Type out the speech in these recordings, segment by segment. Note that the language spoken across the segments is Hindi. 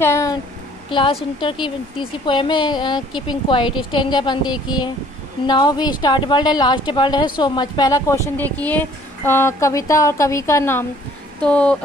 क्लास इंटर की तीसरी पोएम है कीपिंग क्वाइट। स्टेंजा बन देखिए। नाउ वी स्टार्ट वर्ल्ड है, लास्ट वर्ल्ड है, सो मच। पहला क्वेश्चन देखिए कविता और कवि का नाम। तो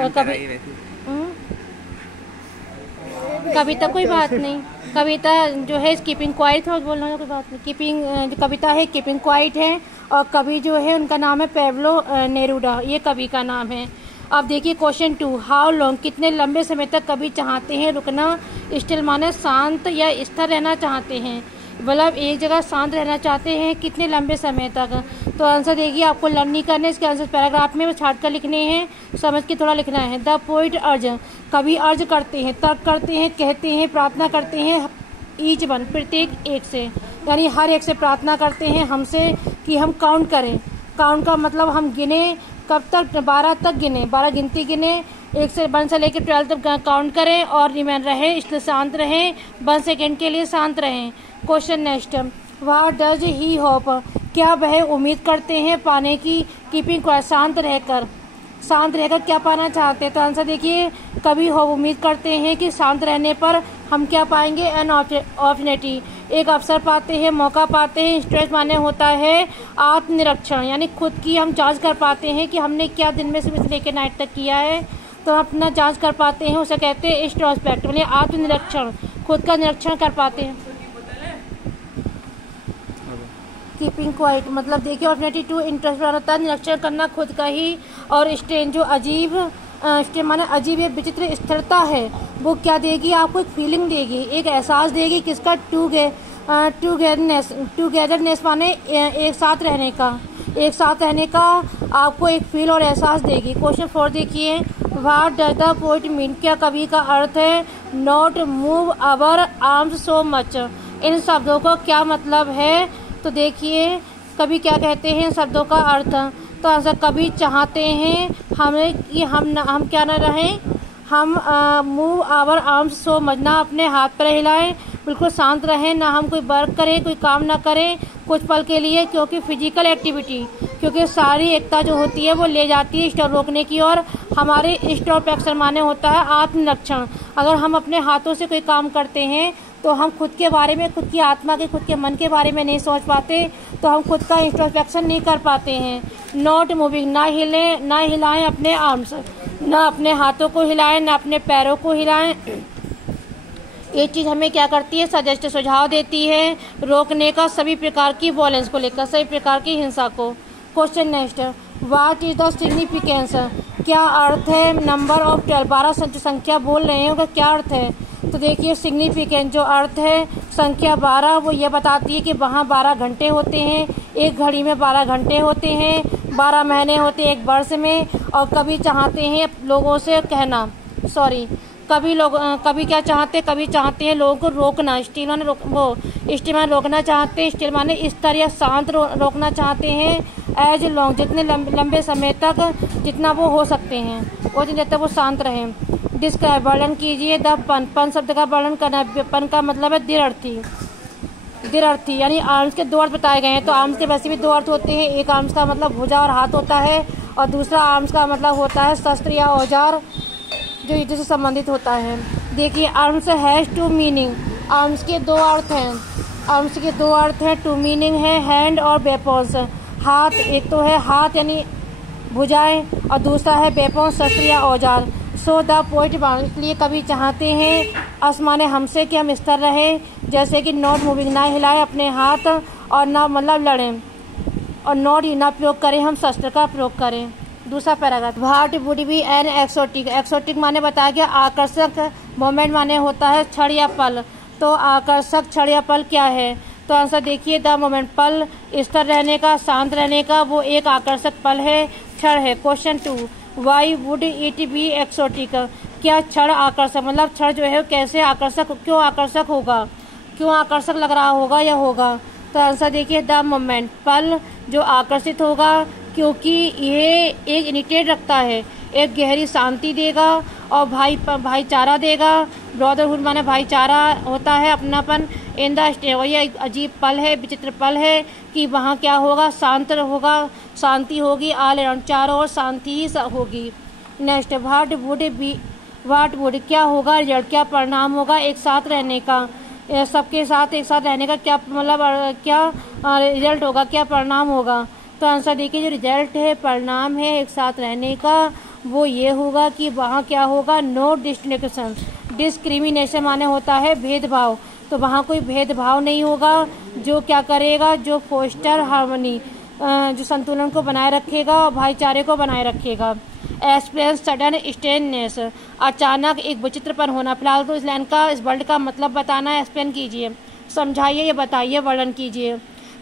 कविता कोई बात नहीं, कविता जो है कीपिंग क्वाइट है, बोलना है कोई बात नहीं। कीपिंग जो कविता है कीपिंग क्वाइट है और कवि जो है उनका नाम है पेब्लो नेरूडा, ये कवि का नाम है। अब देखिए क्वेश्चन 2, हाउ लॉन्ग, कितने लंबे समय तक कवि चाहते हैं रुकना। स्टिल माने शांत या स्थिर रहना चाहते हैं, मतलब एक जगह शांत रहना चाहते हैं, कितने लंबे समय तक। तो आंसर देखिए, आपको लर्न नहीं करने, इसके आंसर पैराग्राफ में छाट कर लिखने हैं, समझ के थोड़ा लिखना है। द पोइट अर्ज, कवि अर्ज करते हैं, तर्क करते हैं, कहते हैं, प्रार्थना करते हैं, ईच वन, प्रत्येक एक से, यानी हर एक से प्रार्थना करते हैं हमसे कि हम काउंट करें। काउंट का मतलब हम गिने, कब तक, 12 तक गिने, 12 गिनती गिने, 1 से लेकर 12 तक काउंट करें और रिमेन रहे, इसलिए शांत रहें, 1 सेकेंड के लिए शांत रहें। Question next, what does he hope, क्या वह उम्मीद करते हैं पाने की। कीपिंग क्वाइट, शांत रहकर क्या पाना चाहते हैं। तो आंसर देखिए, कभी होप उम्मीद करते हैं कि शांत रहने पर हम क्या पाएंगे, एन अपॉर्चुनिटी, एक अवसर पाते हैं, मौका पाते हैं। स्ट्रेस माने होता है आत्मनिरीक्षण, यानी खुद की हम जांच कर पाते हैं कि हमने क्या दिन में से लेकर नाइट तक किया है, तो हम अपना जांच कर पाते हैं, उसे कहते हैं इंट्रोस्पेक्ट, यानी आत्मनिरीक्षण, खुद का निरीक्षण कर पाते हैं। कीपिंग क्वाइट मतलब देखिए अपॉर्चुनिटी टू इंटरेस्ट होता है, निरीक्षण करना खुद का ही। और स्ट्रेन जो अजीब, माने अजीब या विचित्र स्थिरता है, वो क्या देगी, आपको एक फीलिंग देगी, एक एहसास देगी, किसका, टूगेदरनेस माने एक साथ रहने का आपको एक फील और एहसास देगी। क्वेश्चन 4 देखिए, what does the poet mean, क्या कवि का अर्थ है not move our arms so much, इन शब्दों का क्या मतलब है। तो देखिए कवि क्या कहते हैं शब्दों का अर्थ। तो आंसर, कवि चाहते हैं हमें कि हम क्या न रहें, हम move our arms so much, ना अपने हाथ पर हिलाएं, बिल्कुल शांत रहें, ना हम कोई वर्क करें, कोई काम ना करें कुछ पल के लिए, क्योंकि फिजिकल एक्टिविटी, क्योंकि सारी एकता जो होती है वो ले जाती है स्टोर रोकने की ओर। हमारे इंट्रोस्पेक्शन माने होता है आत्मनिरीक्षण। अगर हम अपने हाथों से कोई काम करते हैं तो हम खुद के बारे में, खुद की आत्मा के, खुद के मन के बारे में नहीं सोच पाते, तो हम खुद का इंट्रोस्पेक्शन नहीं कर पाते हैं। नॉट मूविंग, ना हिलाएं अपने आर्म्स, ना अपने हाथों को हिलाएं, ना अपने पैरों को हिलाएं। ये चीज़ हमें क्या करती है, सजेस्ट, सुझाव देती है रोकने का सभी प्रकार की वॉयलेंस को लेकर, सभी प्रकार की हिंसा को। Question next, what is the significance, क्या अर्थ है नंबर ऑफ 12, 12 संख्या बोल रहे हैं, उसका क्या अर्थ है। तो देखिए सिग्निफिकेंट जो अर्थ है संख्या 12, वो ये बताती है कि वहाँ 12 घंटे होते हैं, एक घड़ी में 12 घंटे होते हैं, 12 महीने होते हैं एक वर्ष में। और कभी चाहते हैं लोगों से कहना, कभी क्या चाहते हैं, कभी चाहते हैं लोगों को रोकना, स्टिल माने रोकना चाहते हैं, स्टिल माने स्तर या शांत रोकना चाहते हैं। एज लॉन्ग, जितने लंबे समय तक जितना वो हो सकते हैं, वो जितने तक वो शांत रहें। डिस्क्राइब, वर्णन कीजिए द पन शब्द का वर्णन करना। पन का मतलब है द्विअर्थी, यानी आर्म्स के 2 अर्थ बताए गए हैं। तो आर्म्स के वैसे भी 2 अर्थ होते हैं, एक आर्म्स का मतलब भुजा और हाथ होता है, और दूसरा आर्म्स का मतलब होता है शस्त्र या औजार जो युद्ध से संबंधित होता है। देखिए आर्म्स हैज 2 मीनिंग, आर्म्स के 2 अर्थ हैं, 2 मीनिंग है हैंड और वेपन्स। हाथ, एक तो है हाथ यानी भुजाएं, और दूसरा है वेपन, शस्त्र या औजार। सो द पोइट, इसलिए कभी चाहते हैं आसमाने हमसे कि हम स्थिर रहें, जैसे कि नॉट मूविंग, ना हिलाएं अपने हाथ, और ना मतलब लड़ें, और नॉट ना प्रयोग करें, हम शस्त्र का प्रयोग करें। दूसरा paragraph, what would be an exotic, exotic माने बताया गया आकर्षक, मोमेंट माने होता है क्षण या पल। तो आकर्षक क्षण या पल क्या है। तो आंसर देखिए, द मोमेंट, पल, स्थिर रहने का, शांत रहने का, वो एक आकर्षक पल है, क्षण है। Question 2, why would it be exotic, क्या क्षण आकर्षक, मतलब क्षण जो है कैसे आकर्षक, क्यों आकर्षक होगा, क्यों आकर्षक लग रहा होगा या होगा। तो आंसर देखिए, द मोमेंट, पल जो आकर्षित होगा क्योंकि ये एक इनिटेट रखता है, एक गहरी शांति देगा और भाईचारा देगा। ब्रदरहुड माने भाईचारा होता है, अपनापन। इन द स्टे, वही एक अजीब पल है, विचित्र पल है कि वहाँ क्या होगा, शांत होगा, शांति होगी, ऑल अराउंड चारों ओर शांति ही होगी। Next, what would be what would क्या होगा, रिजल्ट क्या परिणाम होगा एक साथ रहने का, सबके साथ एक साथ रहने का क्या मतलब क्या रिजल्ट होगा, क्या परिणाम होगा। तो आंसर देखिए, जो रिजल्ट है, परिणाम है एक साथ रहने का, वो ये होगा कि वहाँ क्या होगा, नो डिस्क्रिमिनेशन। डिस्क्रिमिनेशन माने होता है भेदभाव, तो वहाँ कोई भेदभाव नहीं होगा, जो क्या करेगा, जो फोस्टर हार्मनी, जो संतुलन को बनाए रखेगा और भाईचारे को बनाए रखेगा। एक्सप्रेस सडन स्ट्रेननेस, अचानक एक विचित्रपन होना। फिलहाल तो इस लाइन का, इस वर्ड का मतलब बताना है, एक्सप्लेन कीजिए, समझाइए या बताइए, वर्णन कीजिए।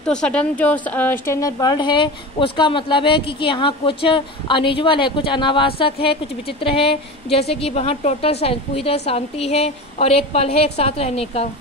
तो सडन जो स्ट्रेननेस वर्ड है उसका मतलब है कि यहाँ कुछ अनयूजुअल है, कुछ अनावश्यक है, कुछ विचित्र है, जैसे कि वहाँ टोटल पूरी तरह शांति है और एक पल है एक साथ रहने का।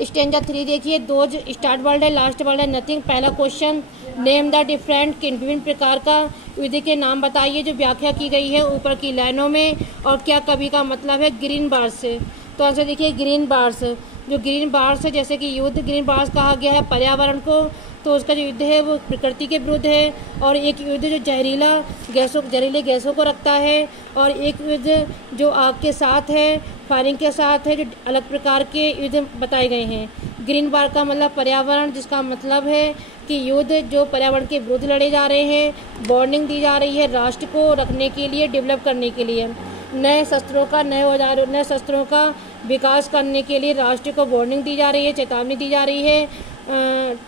स्टेंजा 3 देखिए, दो स्टार्ट वर्ड है, लास्ट वर्ड है नथिंग। पहला क्वेश्चन, नेम द डिफरेंट किन, विभिन्न प्रकार का युद्ध के नाम बताइए जो व्याख्या की गई है ऊपर की लाइनों में, और क्या कवि का मतलब है ग्रीन बार्स से। तो आंसर देखिए ग्रीन बार्स, जो ग्रीन बार्स है जैसे कि युद्ध ग्रीन बार्स कहा गया है पर्यावरण को, तो उसका जो युद्ध है वो प्रकृति के विरुद्ध है, और एक युद्ध जो जहरीले गैसों को रखता है, और एक युद्ध जो आग के साथ है, फायरिंग के साथ है, जो अलग प्रकार के युद्ध बताए गए हैं। ग्रीन बार का मतलब पर्यावरण, जिसका मतलब है कि युद्ध जो पर्यावरण के विरुद्ध लड़े जा रहे हैं, वार्निंग दी जा रही है राष्ट्र को रखने के लिए, डेवलप करने के लिए, नए शस्त्रों का विकास करने के लिए राष्ट्र को वार्निंग दी जा रही है, चेतावनी दी जा रही है।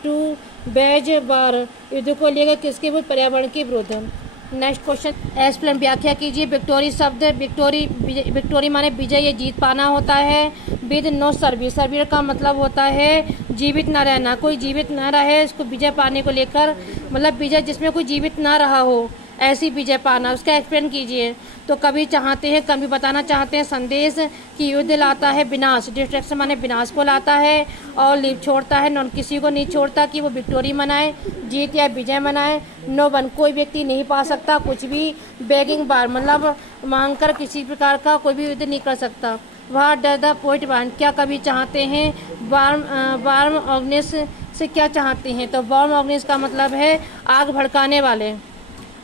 टू बेज बार, युद्ध को लेकर किसके विरुद्ध, पर्यावरण के विरुद्ध। नेक्स्ट क्वेश्चन, एक्सप्लेन व्याख्या कीजिए। विक्टोरी शब्द, विक्टोरी माने विजय, ये जीत पाना होता है। विद नो सर्विस, सर्विस का मतलब होता है जीवित न रहना, कोई जीवित न रहे, इसको विजय पाने को लेकर, मतलब विजय जिसमें कोई जीवित ना रहा हो, ऐसी विजय पाना, उसका एक्सप्लेन कीजिए। तो कभी चाहते हैं, कभी बताना चाहते हैं संदेश कि युद्ध लाता है विनाश, डिस्ट्रैक्शन माने विनाश को लाता है, और लीव छोड़ता है, नॉन किसी को नहीं छोड़ता कि वो विक्टोरी मनाए, जीत या विजय मनाए। नो वन, कोई व्यक्ति नहीं पा सकता कुछ भी। बेगिंग बार मतलब मांग कर किसी प्रकार का कोई भी युद्ध नहीं कर सकता। वह डर द पोइट वांट, क्या कभी चाहते हैं। वार्म ऑर्गेनिस से क्या चाहते हैं, तो वार्म ऑर्गेनिस का मतलब है आग भड़काने वाले,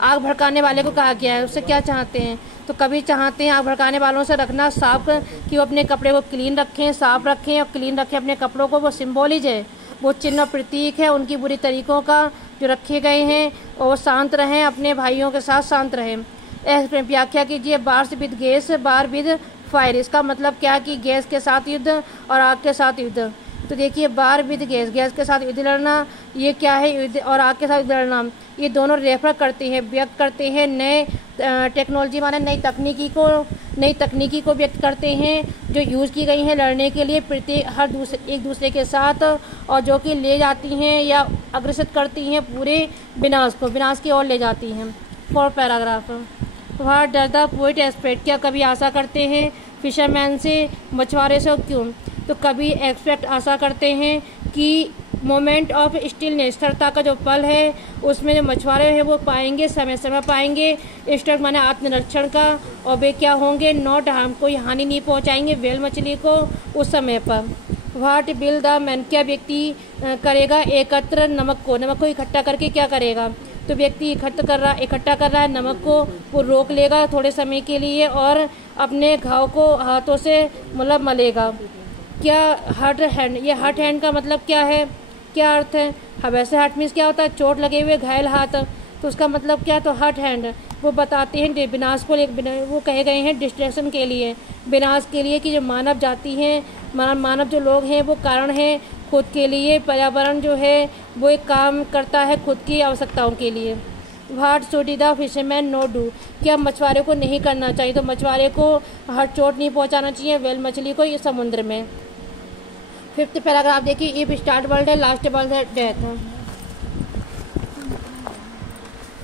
आग भड़काने वाले को कहा गया है, उससे क्या चाहते हैं। तो कभी चाहते हैं आग भड़काने वालों से रखना साफ, कि वो अपने कपड़े को क्लीन रखें, साफ रखें और क्लीन रखें अपने कपड़ों को, वो सिम्बोलिज है, वो चिन्ह प्रतीक है उनकी बुरी तरीकों का जो रखे गए हैं, और शांत रहें, अपने भाइयों के साथ शांत रहें। व्याख्या कीजिए। Bars with gas, bar with fire, इसका मतलब क्या कि गैस के साथ युद्ध और आग के साथ युद्ध। तो देखिए बार विद गैस, गैस के साथ युद्ध लड़ना, ये क्या है, युद्ध और आग के साथ युद्ध लड़ना, ये दोनों रेफर करते हैं, व्यक्त करते हैं नए टेक्नोलॉजी माने नई तकनीकी को व्यक्त करते हैं जो यूज़ की गई हैं लड़ने के लिए एक दूसरे के साथ, और जो कि ले जाती हैं या अग्रसित करती हैं पूरे विनाश की ओर ले जाती हैं। 4 paragraph. What does the poet expect, क्या कभी आशा करते हैं फिशरमैन से, मछुआरे से, क्यों। तो कभी एक्सपेक्ट आशा करते हैं कि मोमेंट ऑफ स्टिलनेस, स्थिरता का जो पल है उसमें जो मछुआरे हैं वो पाएंगे, समय पाएंगे। इंस्टेंट माने आत्मनिरीक्षण का, और वे क्या होंगे, नॉट हार्म, कोई हानि नहीं पहुंचाएंगे व्हेल मछली को उस समय पर। व्हाट विल द मैन, क्या व्यक्ति करेगा एकत्र नमक को इकट्ठा करके क्या करेगा। तो व्यक्ति इकट्ठा कर रहा है नमक को, वो रोक लेगा थोड़े समय के लिए और अपने घाव को हाथों से मतलब मलेगा। क्या हर्ट हैंड, ये हर्ट हैंड का मतलब क्या है, क्या अर्थ है। वैसे हर्ट मीन्स क्या होता है, चोट लगे हुए घायल हाथ, तो उसका मतलब क्या, तो हर्ट हैंड वो बताते हैं विनाश को, वो कहे गए हैं डिस्ट्रैक्शन के लिए, विनाश के लिए, कि जो मानव जाति है, मानव जो लोग हैं वो कारण है खुद के लिए, पर्यावरण जो है वो एक काम करता है खुद की आवश्यकताओं के लिए। What should the fisherman not do, क्या मछुआरे को नहीं करना चाहिए, तो मछुआरे को हर्ट चोट नहीं पहुंचाना चाहिए व्हेल मछली को ये समुद्र में। 5th पैराग्राफ देखिए। इफ स्टार्ट वर्ड है, लास्ट वर्ड है डेथ।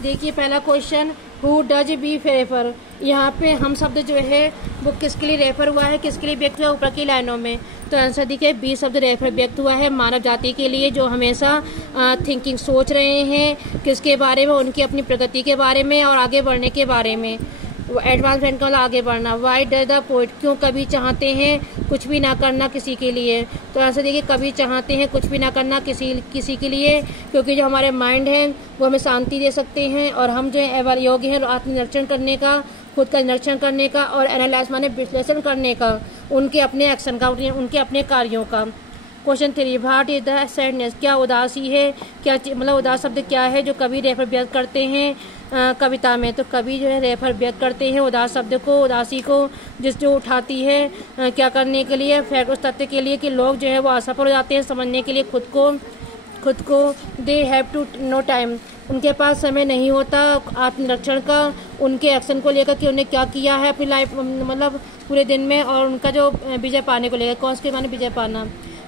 देखिए पहला question, who does be refer, यहाँ पे हम शब्द जो है वो किसके लिए रेफर हुआ है, किसके लिए व्यक्त हुआ ऊपर की लाइनों में। तो आंसर देखिए बी शब्द रेफर व्यक्त हुआ है मानव जाति के लिए जो हमेशा थिंकिंग सोच रहे हैं किसके बारे में, उनकी अपनी प्रगति के बारे में और आगे बढ़ने के बारे में, एडवांसमेंट का आगे बढ़ना। वाई डज द पोएट, क्यों कभी चाहते हैं कुछ भी ना करना किसी के लिए। तो ऐसे देखिए कभी चाहते हैं कुछ भी ना करना किसी के लिए, क्योंकि जो हमारे माइंड है वो हमें शांति दे सकते हैं और हम जो है योग्य हैं आत्मनिरीक्षण करने का, खुद का निरीक्षण करने का, और एनालाइज माने विश्लेषण करने का उनके अपने एक्शन का, उनके अपने कार्यों का। Question 3, what is the sadness, क्या उदासी है, क्या मतलब उदास शब्द क्या है जो कवि रेफर व्यक्त करते हैं कविता में। तो कवि जो है रेफर व्यक्त करते हैं उदास शब्द को, उदासी को, जो उठाती है क्या करने के लिए, फैक्ट उस तथ्य के लिए कि लोग जो है वो असफल हो जाते हैं समझने के लिए खुद को they have to no time, उनके पास समय नहीं होता आत्मनिरीक्षण का, उनके एक्शन को लेकर कि उन्हें क्या किया है अपनी लाइफ मतलब पूरे दिन में, और उनका जो विजय पाने को लेकर, कौन के माने विजय पाना,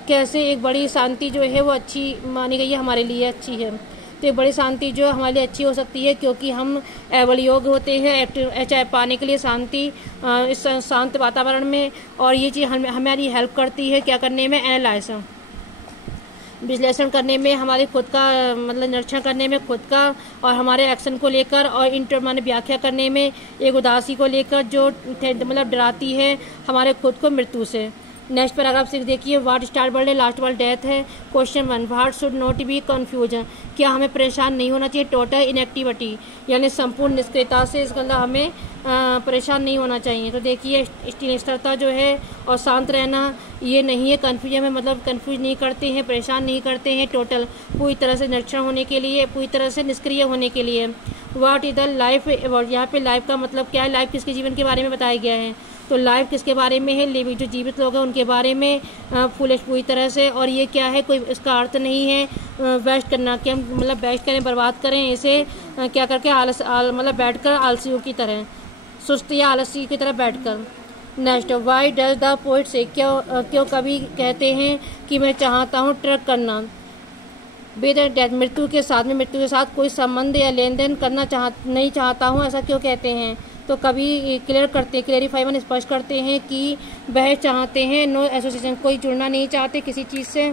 कैसे एक बड़ी शांति जो है वो अच्छी मानी गई है हमारे लिए अच्छी है। तो एक बड़ी शांति जो हमारे लिए अच्छी हो सकती है क्योंकि हम एवल योग्य होते हैं चाहे पाने के लिए शांति इस शांत वातावरण में, और ये चीज़ हमारी हेल्प करती है क्या करने में, एनालाइज विश्लेषण करने में, हमारे खुद का मतलब निरीक्षण करने में खुद का और हमारे एक्शन को लेकर, और इंटर माने व्याख्या करने में एक उदासी को लेकर जो मतलब डराती है हमारे खुद को मृत्यु से। नेक्स्ट पैराग्राफ 6 देखिए, व्हाट स्टार्ट वर्ल्ड है, लास्ट वर्ल्ड डेथ है। Question 1, what should not be confusion, क्या हमें परेशान नहीं होना चाहिए टोटल इनएक्टिविटी यानी संपूर्ण निष्क्रियता से, इसका मतलब हमें परेशान नहीं होना चाहिए। तो देखिए स्थिरता जो है और शांत रहना ये नहीं है कन्फ्यूजन में, मतलब कन्फ्यूज नहीं करते हैं, परेशान नहीं करते हैं, टोटल पूरी तरह से निरीक्षण होने के लिए, पूरी तरह से निष्क्रिय होने के लिए। व्हाट इज द लाइफ, यहाँ पे लाइफ का मतलब क्या है, लाइफ किसके जीवन के बारे में बताया गया है। तो लाइफ किसके बारे में है, लिविंग जो जीवित लोग हैं उनके बारे में फुलिश पूरी तरह से, और ये क्या है कोई इसका अर्थ नहीं है वेस्ट करना, कि हम मतलब वेस्ट करें बर्बाद करें इसे क्या करके मतलब बैठकर आलसियों की तरह, सुस्त या आलसी की तरह बैठकर। Next, why does the poet से, क्यों कवि कहते हैं कि मैं चाहता हूँ ट्रक करना विद डेथ, मृत्यु के साथ कोई संबंध या लेन देन करना नहीं चाहता हूँ, ऐसा क्यों कहते हैं। तो कभी क्लेरिफाई मान स्पष्ट करते हैं कि वह चाहते हैं नो एसोसिएशन, कोई जुड़ना नहीं चाहते किसी चीज़ से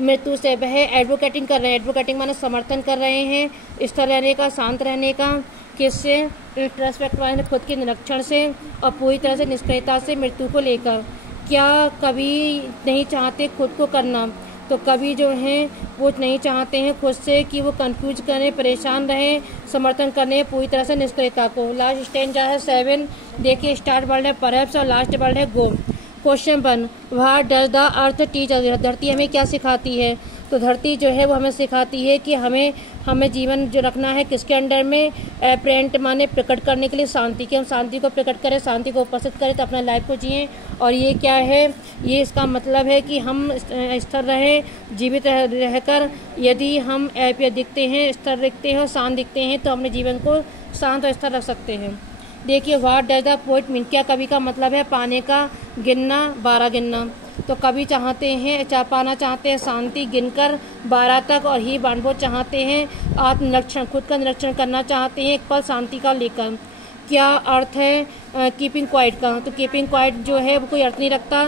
मृत्यु से, वह एडवोकेटिंग कर रहे हैं, एडवोकेटिंग माने समर्थन कर रहे हैं स्थिर रहने का, शांत रहने का, किससे, इंट्रोस्पेक्ट माने खुद के निरीक्षण से और पूरी तरह से निष्क्रियता से मृत्यु को लेकर। क्या कभी नहीं चाहते खुद को करना, तो कवि जो हैं वो नहीं चाहते हैं खुद से कि वो कंफ्यूज करें, परेशान रहें, समर्थन करने पूरी तरह से निष्क्रियता को। लास्ट स्टेंजा है 7, देखिए स्टार्ट वर्ड है परहैप्स और लास्ट वर्ड है go. Question 1, what does the earth teach us, धरती हमें क्या सिखाती है। तो धरती जो है वो हमें सिखाती है कि हमें जीवन जो रखना है किसके अंडर में, एप्रेंट माने प्रकट करने के लिए शांति, कि हम शांति को प्रकट करें, शांति को उपस्थित करें तो अपना लाइफ को जिएं। और ये क्या है, ये इसका मतलब है कि हम स्थिर रहें, जीवित रहकर यदि हम ऐप दिखते हैं, स्थिर दिखते हैं और शांत दिखते हैं तो अपने जीवन को शांत और स्थिर रख सकते हैं। देखिए what does the poet mean, क्या कवि का मतलब है पाने का गिनना, 12 गिनना। तो कवि चाहते हैं पाना चाहते हैं शांति गिनकर 12 तक, और ही बांधो चाहते हैं आत्मनिरीक्षण, खुद का निरीक्षण करना चाहते हैं एक पल शांति का लेकर। क्या अर्थ है कीपिंग क्वाइट का, तो कीपिंग क्वाइट जो है वो कोई अर्थ नहीं रखता,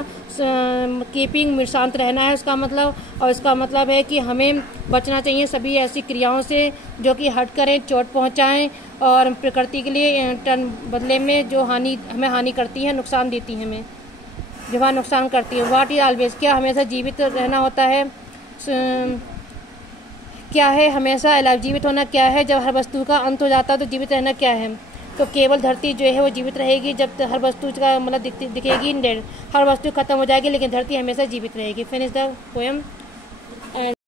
कीपिंग शांत रहना है उसका मतलब, और इसका मतलब है कि हमें बचना चाहिए सभी ऐसी क्रियाओं से जो कि हट करें, चोट पहुंचाएं और प्रकृति के लिए बदले में जो हमें हानि करती है, नुकसान देती है, हमें जो वह नुकसान करती है। व्हाट इज ऑलवेज, क्या हमेशा जीवित रहना होता है, क्या है हमेशा अलाइव, जीवित होना क्या है, जब हर वस्तु का अंत हो जाता है तो जीवित रहना क्या है। तो केवल धरती जो है वो जीवित रहेगी जब हर वस्तु का मतलब दिखेगी डेड, हर वस्तु खत्म हो जाएगी लेकिन धरती हमेशा जीवित रहेगी। Finish the poem.